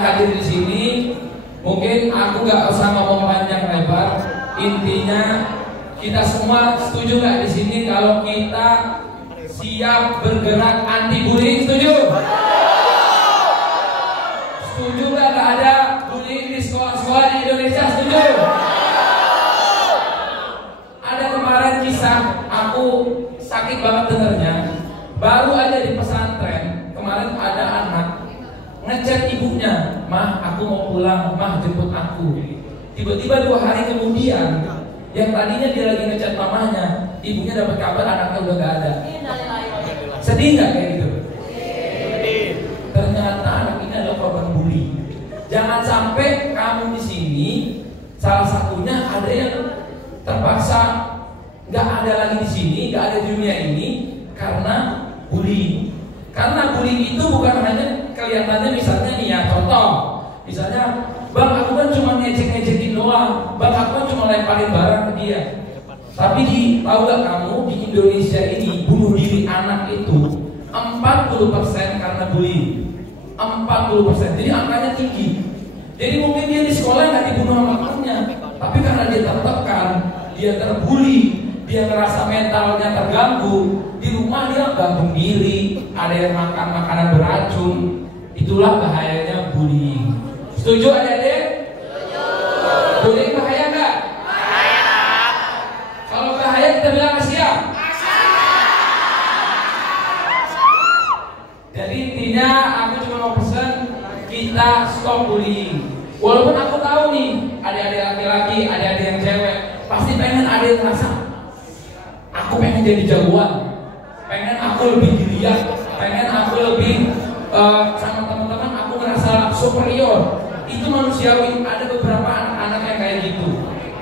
Hadir di sini, mungkin aku nggak usah ngomong panjang lebar. Intinya kita semua setuju nggak di sini kalau kita siap bergerak anti bullying? Setuju? Setuju nggak ada bullying di sekolah-sekolah di Indonesia? Setuju? Ada kemarin kisah, aku sakit banget dengarnya. Baru aja di pesantren kemarin ada anak ngechat ibunya, "Mah, aku mau pulang, mah jemput aku." Tiba-tiba 2 hari kemudian, yang tadinya dia lagi ngechat mamanya, ibunya dapat kabar anaknya udah gak ada. Sedih nggak kayak gitu? Ternyata anak ini adalah korban bully. Jangan sampai kamu di sini salah satunya ada yang terpaksa nggak ada lagi di sini, nggak ada di dunia ini karena bullying. Karena bullying itu bukan hanya kelihatannya misalnya nih ya, contoh misalnya, "Bang, aku kan cuma ngejek-ngejekin doang, Bang, aku kan cuma lemparin barang ke dia." Tapi tahu gak kamu di Indonesia ini bunuh diri anak itu 40% karena bullying. 40%, jadi angkanya tinggi. Jadi mungkin dia di sekolah nggak dibunuh sama temannya, tapi karena dia tertekan, dia terbully, dia ngerasa mentalnya terganggu, di rumah dia gantung diri, ada yang makan makanan beracun. Itulah bahayanya bullying. Setuju adik-adik? Setuju. Bullying bahaya nggak? Bahaya. Kalau bahaya kita bilang siap. Jadi intinya aku cuma mau pesan kita stop bullying. Walaupun aku tahu nih adik-adik laki-laki, adik-adik yang cewek pasti pengen ada yang ngerasa aku pengen jadi jagoan, pengen aku lebih dilihat, pengen aku lebih sama teman-teman aku ngerasa superior. Itu manusiawi, ada beberapa anak-anak yang kayak gitu.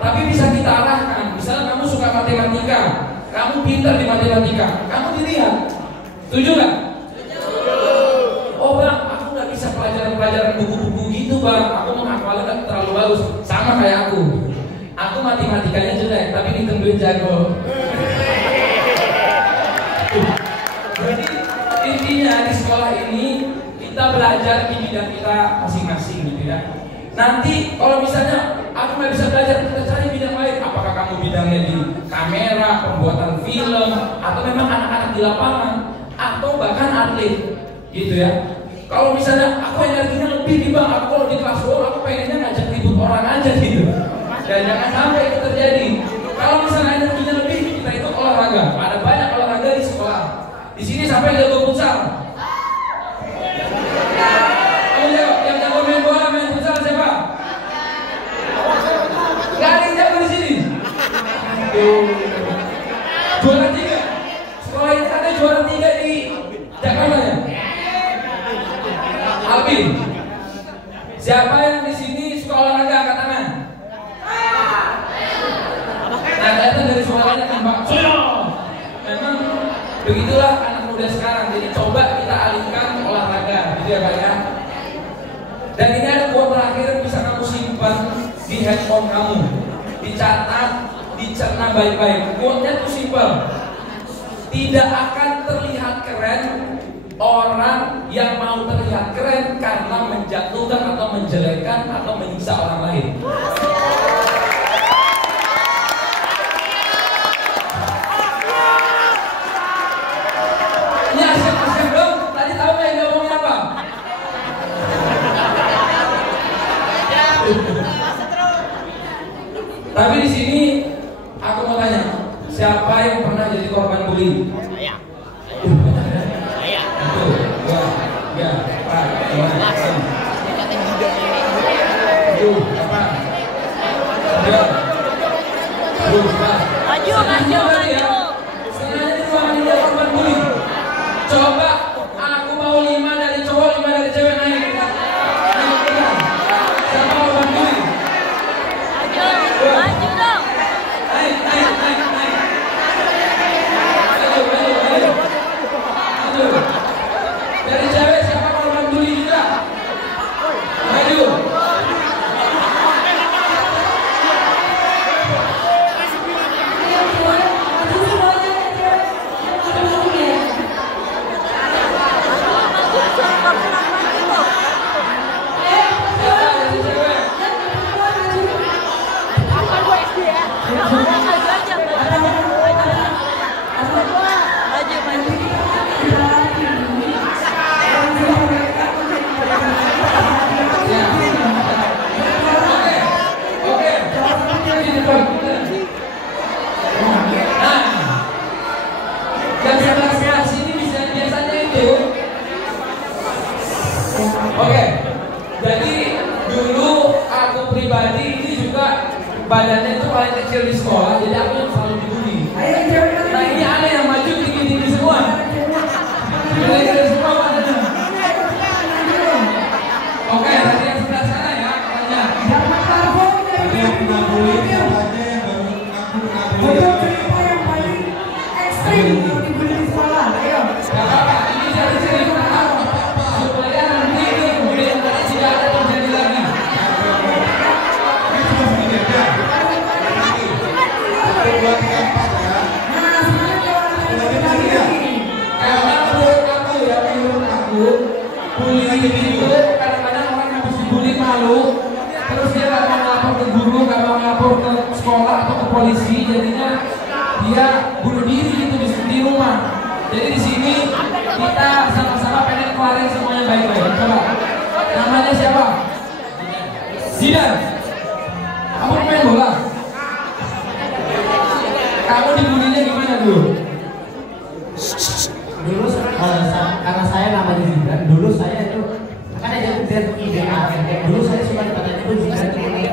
Tapi bisa kita arahkan. Misalnya kamu suka matematika, kamu pintar di matematika, kamu dilihat. Setuju nggak? "Oh bang, aku nggak bisa pelajaran buku-buku gitu bang, aku menghafalnya terlalu bagus." Sama kayak aku matematikanya jelek, tapi ditentuin jago. Jadi intinya di sekolah ini kita belajar di bidang kita masing-masing gitu ya. Nanti kalau misalnya aku nggak bisa belajar, kita cari bidang lain. Apakah kamu bidangnya di kamera, pembuatan film, atau memang anak-anak di lapangan, atau bahkan atlet gitu ya. Kalau misalnya aku energinya lebih di bang, aku kalau di kelas aku pengennya ngajak ribut orang aja gitu. Dan jangan sampai itu terjadi. Kalau misalnya energinya lebih, kita ikut olahraga. Ada banyak olahraga di sekolah. Di sini sampai jago futsal. Kamu jawab, yang jago main bola, main futsal siapa? Gak ada yang jago di sini. Juara 3. Sekolah ini ada juara 3 di Jakarta ya. Alvin, siapa yang di sini suka olahraga angkat tangan? Nah, datang dari suaranya tambah. Memang begitulah anak muda sekarang. Jadi coba kita alihkan olahraga, gitu ya Pak ya. Dan ini ada quote terakhir yang bisa kamu simpan di handphone kamu, dicatat, dicerna baik-baik. Quote-nya tuh simpel. Tidak akan terlihat keren orang yang mau terlihat keren karena menjatuhkan atau menjelekkan atau menyiksa orang lain. Ini Asyik dong. Tadi tahu nggak yang ngomongnya apa? Tapi di sini aku mau tanya, siapa yang pernah jadi korban bullying? Saya. Ya, Pak. Maju. Sengaja di ruangan ini korban bullying. Coba aku mau 5 dari cowok, 5 dari cewek naik. Siapa korban bullying? Maju dong. Naik. Maju. Dari cewek siapa korban bullying juga? Maju. Jadi dulu aku pribadi ini juga badannya itu paling kecil di sekolah, jadi aku yang selalu dibully. Nah ini ada yang maju tinggi-tinggi semua. Tinggi-tinggi semua badannya. Oke, nanti yang sebelah sana ya, makanya. Ada yang pernah bully, katanya yang baru ngaku Foto cerita yang paling ekstrim kalau dibully di sekolah, ayo. Gak apa-apa, ini jadi cerita supaya nanti bully yang tadi tidak ada terjadi lagi. Ini cuma segini aja. 1, 2, 3, 4 ya. Nah, sebenarnya kalau anak kita lagi. Karena menurut aku, bullying itu kadang-kadang orang habis dibully malu, terus dia nggak mau lapor ke guru, nggak mau lapor ke sekolah atau ke polisi, jadinya dia bunuh diri gitu di rumah. Jadi di sini kita sama-sama pengen keluarin semuanya baik-baik. Coba, namanya siapa? Zidan. Kamu main bola? Kamu dibulinya gimana dulu? Dulu karena saya namanya Zidan, dulu saya itu kan ada Zidan IDA, dulu saya suka dikatain itu Zidan ini.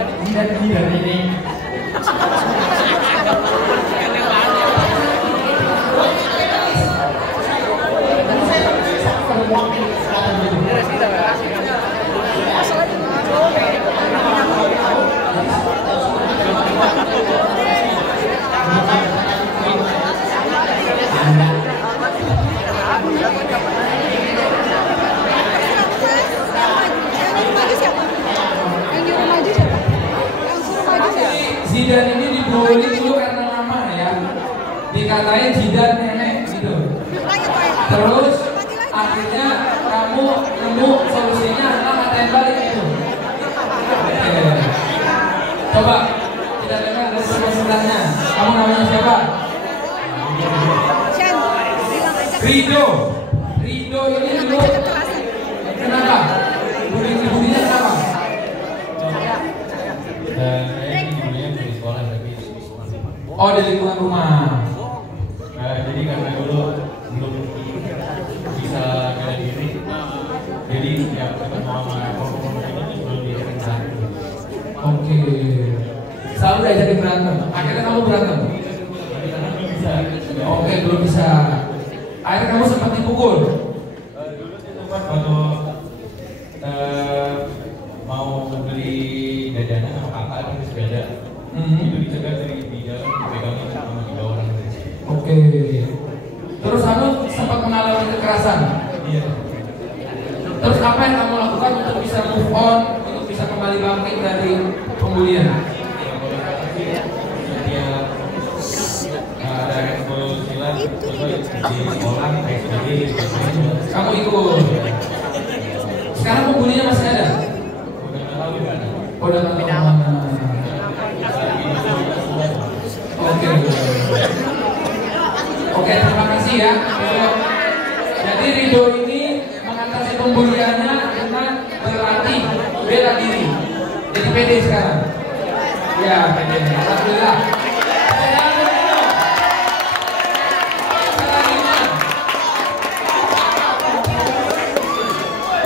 Zidan ini dibully dulu karena nama ya, dikatain Zidan nenek gitu. Terus akhirnya kamu nemu solusinya adalah ngatain balik itu. Oke. Coba kita dengar dari sebelahnya. Kamu namanya siapa? Rido. Rido ini dulu kenapa? Bully-bullynya kenapa? Oh, di lingkungan rumah. Jadi karena dulu belum bisa bela diri, jadi ya ketemu sama kelompok ini belum direncanakan. Oke. Selalu diajakin berantem. Akhirnya kamu berantem. Oke, belum bisa. Akhirnya kamu sempat dipukul. Dulu itu kan waktu mau beli jajanan sama kakak di sepeda, itu dicegat dari di jalan, dipegangin sama 3 orang. Oke. Terus kamu sempat mengalami kekerasan. Iya. Terus apa yang kamu lakukan untuk bisa move on, untuk bisa kembali bangkit dari pembulian? Setiap ada ekskul silat di sekolah, SPG, Kamu ikut. Sekarang pembulinya masih ada? udah nggak tahu di mana. Oh, udah nggak tahu mana. Oke. Oke, terima kasih ya. Jadi Rido ini mengatasi pembuliannya dengan berlatih bela diri. Jadi pede sekarang. Ya, pede. Alhamdulillah.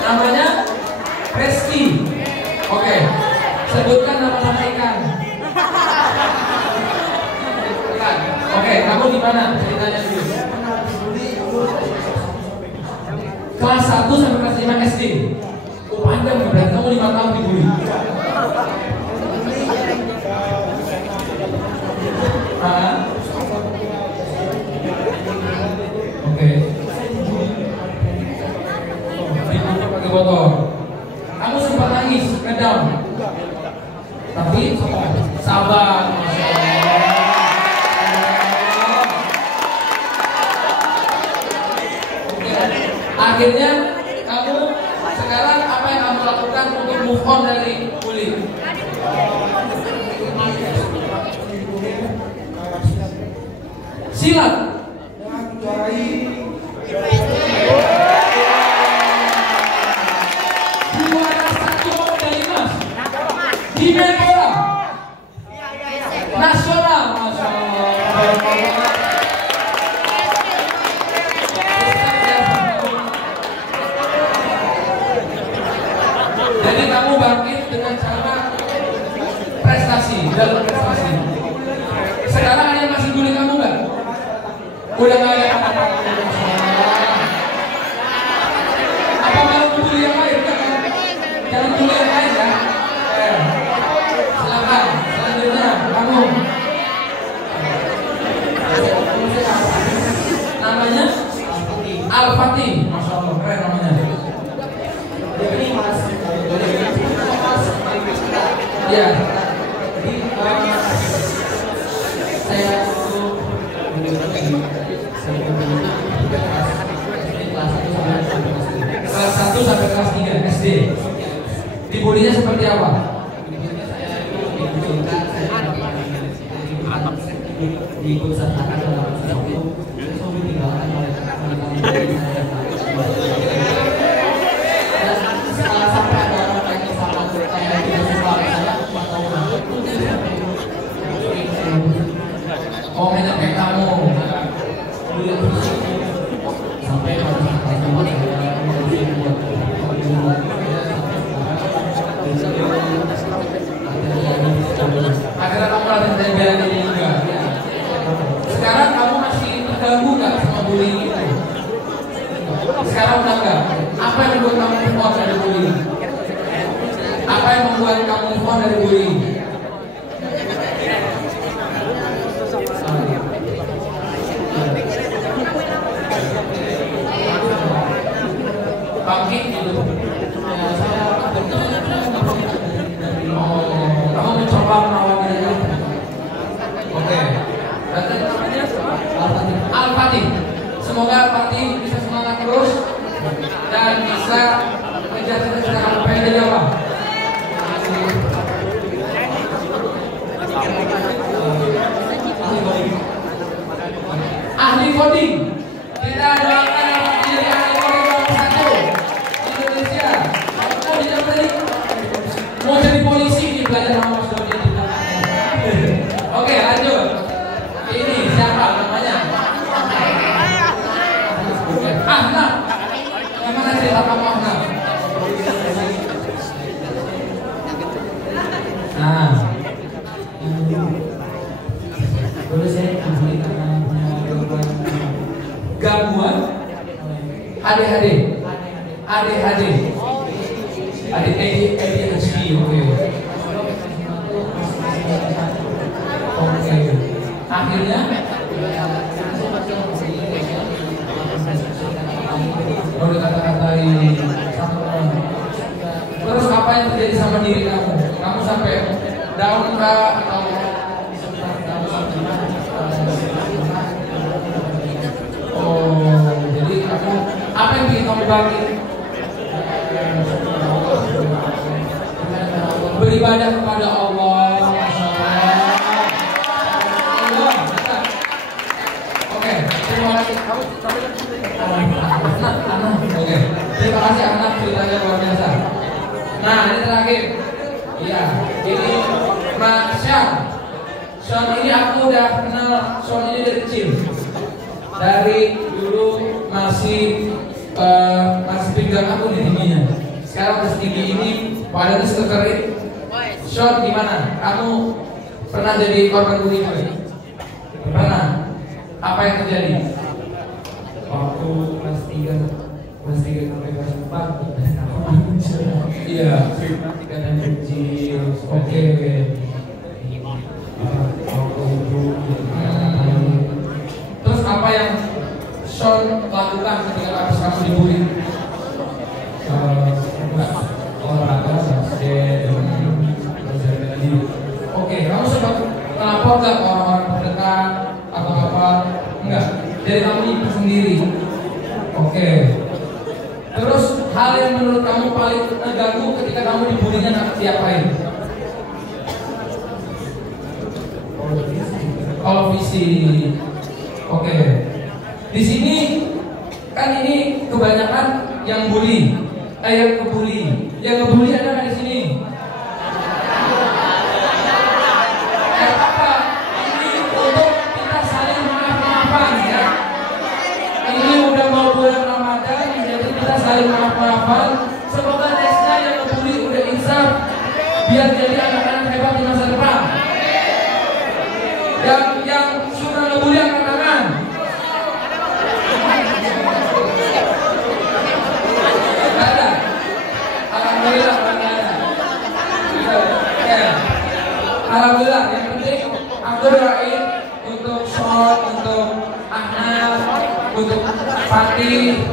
Namanya Reski. Oke. Sebutkan nama-nama ikan. Oke, kamu di mana? Ceritanya dulu. Kelas 1 sampai kelas 5 SD. Oh, panjang nih, berarti kamu 5 tahun dibully. Oke. Dipukul pakai botol. Kamu sempat nangis, ngedown. Tapi sabar. Akhirnya kamu sekarang apa yang kamu lakukan untuk move on dari bully? Silat. Juara 1 medali emas di Menpora nasional, Masya Allah. Jadi Jadi kamu bangkit dengan cara prestasi, dalam prestasi. Sekarang ada yang masih bully kamu nggak? Udah nggak ada. Apa malu bully yang lain? Jangan bully yang lain ya. Silakan. Selanjutnya kamu. Namanya Al-Fatih. Masya Allah, keren namanya. Jadi mas, Ya. saya itu Kelas 1 sampai kelas 3 SD. Dibulinya seperti apa? diikut sertakan dalam sesuatu itu ditinggalkan oleh teman-teman saya sampai ada orang lain yang sama kayak tidak suka saya 4 tahun Oh, hanya kayak kamu. sampai pada saat itu Akhirnya kamu latih bela diri juga. Sekarang kamu masih terganggu nggak sama bullying itu? Sekarang udah nggak? Apa yang membuat kamu move on dari bullying? Apa yang membuat kamu move on dari bullying? Bangkit gitu. Kamu mencoba melawan diri. Oke. Berarti namanya Al-Fatih. Semoga Al-Fatih bisa semangat terus dan bisa mengejar cita-cita kamu. Pengen jadi apa? Ahli coding. Kita doakan Al-Fatih jadi ahli coding nomor 1 Indonesia. Mau jadi polisi nih, belajar sama Mas Dodi. Oke, lanjut. Ini siapa namanya? Ahnaf. Gimana cerita kamu Ahnaf? Nah, dulu saya ahli karena punya gangguan ADHD. ADHD. ADHD, oke. Oke. Akhirnya udah kata-katain satu orang. Terus apa yang terjadi sama diri kamu? Kamu sampai down kah atau jadi kamu apa yang bikin kamu bangkit? Beribadah kepada Allah. Oke, terima kasih. Oke, terima kasih anak ceritanya luar biasa. Nah, ini terakhir. Iya, ini Mas Syam. Syam ini aku udah kenal Syam ini dari kecil. Dari dulu masih pinggang aku di tingginya. Sekarang udah setinggi ini, badannya sekerik. Syam gimana? Kamu pernah jadi korban bullying? Pernah? Apa yang terjadi? waktu kelas 3 sampai kelas 4 Iya. dan kecil. Oke. Terus apa yang Sean lakukan ketika habis kamu dibully? Olahraga, basket, Oke, kamu sempat melapor nggak ke orang-orang terdekat atau apa? Enggak. Dari kamu itu sendiri. Oke. Terus hal yang menurut kamu paling mengganggu ketika kamu dibulinya diapain? Kalau visi. Oke. Di sini kan ini kebanyakan yang bully, yang kebuli. Yang ngebully ada nggak di sini? Apa? Ini untuk kita saling maaf-maafan ya. Ini udah mau bulan Ramadan, jadi kita saling maaf-maafan. Semoga nextnya yang ngebully udah biar jadi anak-anak hebat di masa depan. Yang suka ngebully angkat tangan. Gak ada. Alhamdulillah gak ada. Ya. Alhamdulillah, yang penting aku doain untuk Short, untuk Ahmad, untuk Fatih,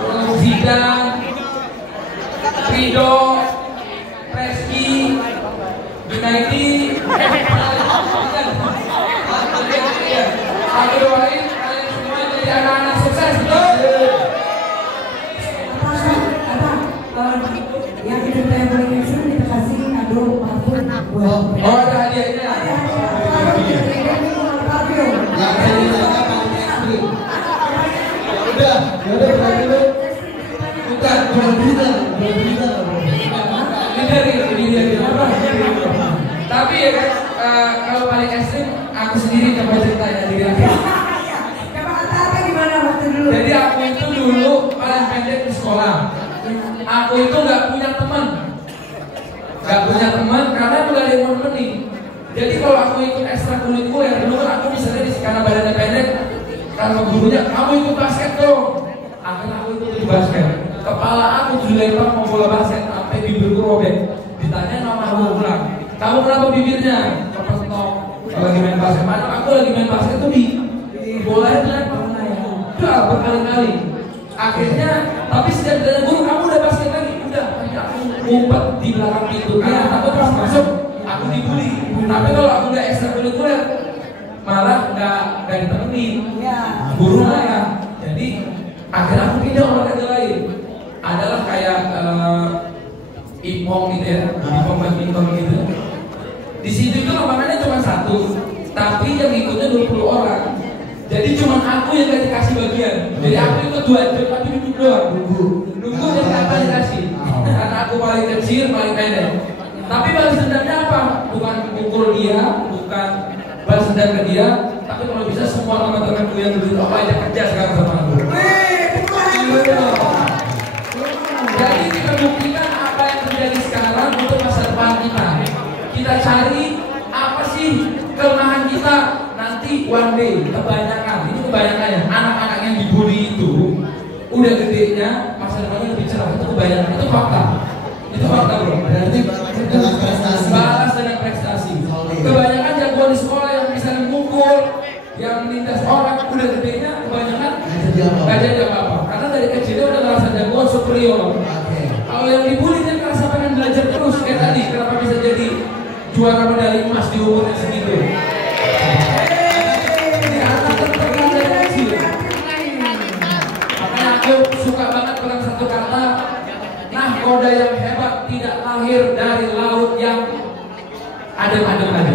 untuk Zidan, Rido, Reski, Junaidi. Aku doain kalian semua jadi anak-anak sukses. Yang kita yang paling ekstrim kita kasih kado parfum buat. Oh, ada hadiahnya. Udah berarti lu. Bukan, ini dia. Tapi ya guys, kalau paling ekstrim aku sendiri coba cerita ya diri aku. Coba kata gimana waktu dulu? Jadi aku itu dulu paling pendek di sekolah. Aku itu nggak punya teman karena aku gak ada yang mau nemenin. Jadi kalau aku ikut ekstrakurikuler dulu kan aku misalnya karena badannya pendek, karena gurunya kamu ikut basket dong. Akhirnya aku ikut basket. Kepala aku dilempar mau bola basket sampai bibirku robek. Ditanya nama aku pulang. Kamu kenapa bibirnya? Kepentok. Kalau lagi main basket, mana aku lagi main basket tuh di bolanya dilempar. Udah berkali-kali. Akhirnya, tapi setiap dari guru kamu udah basket lagi. Udah, tapi aku ngumpet di belakang pintu. Karena takut pas masuk aku dibully. Tapi kalau aku udah ekstrakurikuler malah nggak ditemenin. Guru ya. Jadi akhirnya aku pindah olahraga lain. Adalah kayak ipong gitu ya, ipong badminton gitu. Di situ itu lapangannya cuma satu, tapi yang ikutnya 20 orang. Jadi cuma aku yang gak dikasih bagian. Jadi aku ikut 2 jam tapi duduk doang, nunggu dan kata dikasih. Karena aku paling kecil, paling pendek. Tapi balas dendamnya apa? Bukan pukul dia, bukan balas dendam ke dia, tapi kalau bisa semua teman-temanku yang dulu aku ajak kerja sekarang sama aku. Jadi kita buktikan apa yang terjadi sekarang untuk masa depan kita. Kita cari apa sih kelemahan kita nanti one day. Kebanyakan ya anak-anak yang dibully itu udah gedenya masa depannya lebih cerah. Itu kebanyakan, itu fakta bro. Berarti dengan prestasi. Balas dengan prestasi. Kebanyakan jagoan di sekolah yang misalnya mukul, yang menindas orang, udah gedenya kebanyakan nggak jadi apa-apa. Karena dari kecilnya udah ngerasa jagoan superior. Kalau yang dibully dia ngerasa pengen belajar terus kayak tadi. Kenapa bisa jadi juara medali emas di umurnya segitu? Makanya aku suka banget bilang satu kata, nahkoda yang hebat tidak lahir dari laut yang adem-adem aja.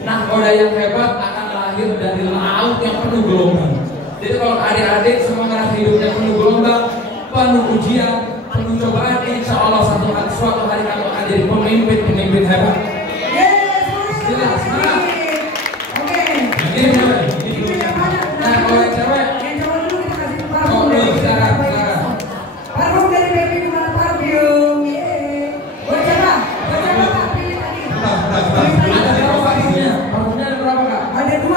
Nahkoda yang hebat akan lahir dari laut yang penuh gelombang. Jadi kalau adik-adik semua ngerasa hidupnya penuh gelombang, penuh ujian, penuh cobaan, insya Allah suatu hari kamu akan jadi pemimpin hebat. Jelas, nah. Nah, kalau yang cewek, oh belum, sekarang. Parfum dari baby gimana parfum? Buat siapa? Tak pilih tadi. Ada berapa parfumnya? Parfumnya ada berapa kak? Ada 2.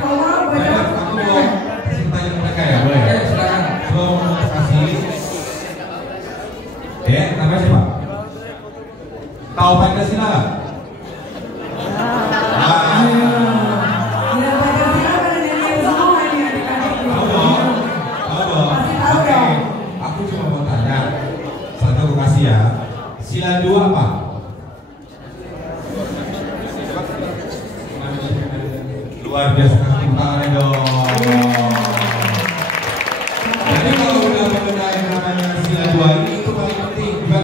Kalau mau buat siapa? Aku mau tanya mereka ya, boleh? Oke, silakan. Sebelum kasih. Namanya siapa? Tahu Pancasila nggak? Aku cuma mau tanya, satu aku kasih ya. Sila 2 apa? Luar biasa, tangannya dong.